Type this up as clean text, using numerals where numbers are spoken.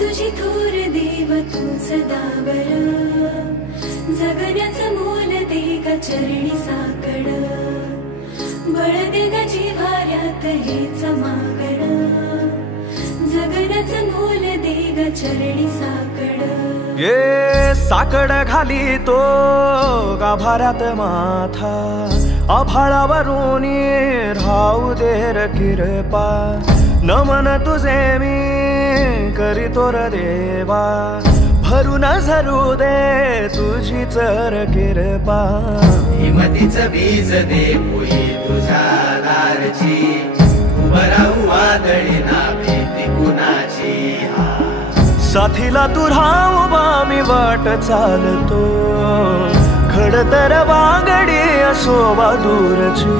तुझी थोर देव तू सदावर, जगण्याचं मोल दे ग चरणी साकड, बळ दे ग जिव्हाऱ्यात हेच मागण, जगण्याचं मोल दे ग चरणी साकड. ये साकड घाली तो गाभाऱ्यात माथा, आभाळावरून राहू दे र किरपा, नमन तुझे मी करीतो र देवा, भरून झरू दे तुझी चर किरपा. हिमतीचं बीज दे पोई तुझ्या दारची, उभं राहू वादळी ना भीती कुणाची. साथीला तू राहू मी वाट चालतो, खडतर वागडी असो दूरची.